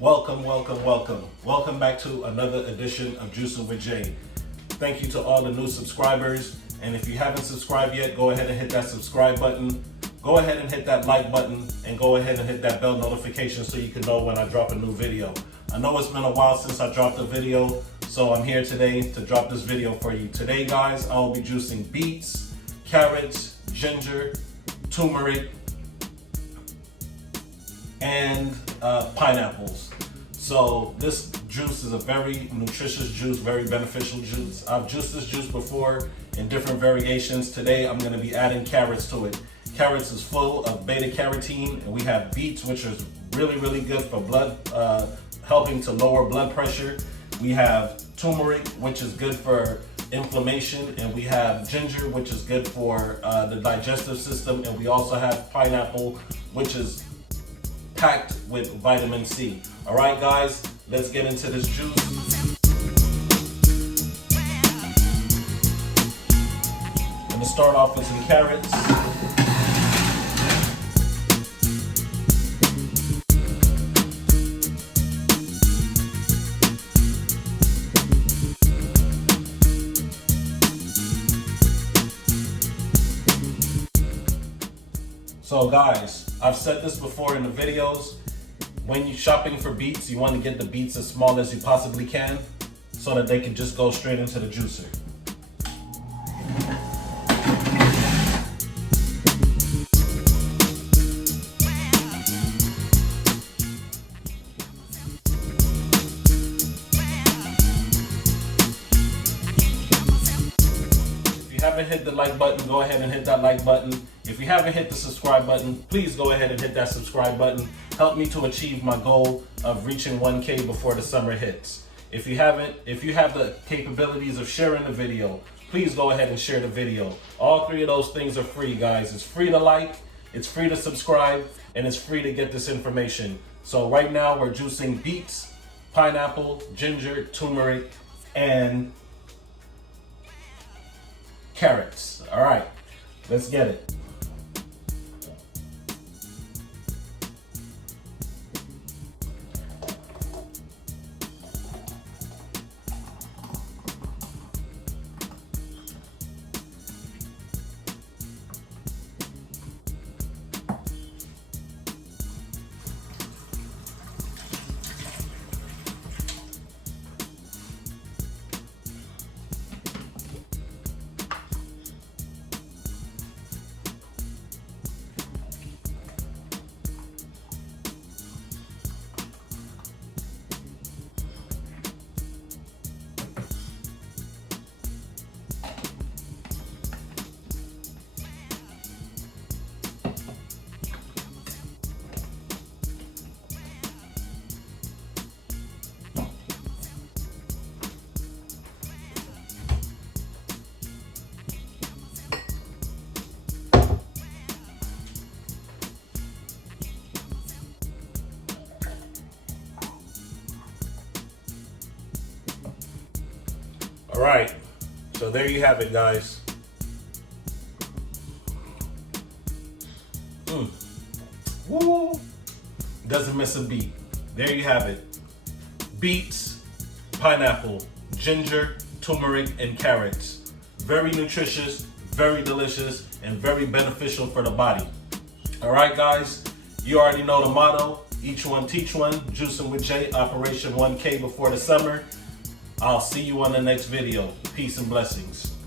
Welcome, welcome, welcome. Welcome back to another edition of Juicing with Jay. Thank you to all the new subscribers. And if you haven't subscribed yet, go ahead and hit that subscribe button. Go ahead and hit that like button and go ahead and hit that bell notification so you can know when I drop a new video. I know it's been a while since I dropped a video, so I'm here today to drop this video for you. Today, guys, I will be juicing beets, carrots, ginger, turmeric, and pineapples. So this juice is a very nutritious juice, very beneficial juice. I've juiced this juice before in different variations. Today I'm going to be adding carrots to it. Carrots is full of beta carotene, and we have beets, which is really good for blood, helping to lower blood pressure. We have turmeric, which is good for inflammation, and we have ginger, which is good for the digestive system, and we also have pineapple, which is packed with vitamin C. All right, guys, let's get into this juice. I'm gonna start off with some carrots. So guys, I've said this before in the videos, when you're shopping for beets, you want to get the beets as small as you possibly can so that they can just go straight into the juicer. If you haven't hit the like button, go ahead and hit that like button. If you haven't hit the subscribe button, please go ahead and hit that subscribe button. Help me to achieve my goal of reaching 1K before the summer hits. If you have the capabilities of sharing the video, please go ahead and share the video. All three of those things are free, guys. It's free to like, it's free to subscribe, and it's free to get this information. So right now we're juicing beets, pineapple, ginger, turmeric, and carrots. All right, let's get it. All right, so there you have it, guys. Woo! Doesn't miss a beat. There you have it. Beets, pineapple, ginger, turmeric, and carrots. Very nutritious, very delicious, and very beneficial for the body. All right, guys, you already know the motto. Each one teach one. Juicing with Jay, Operation 1K before the summer. I'll see you on the next video. Peace and blessings.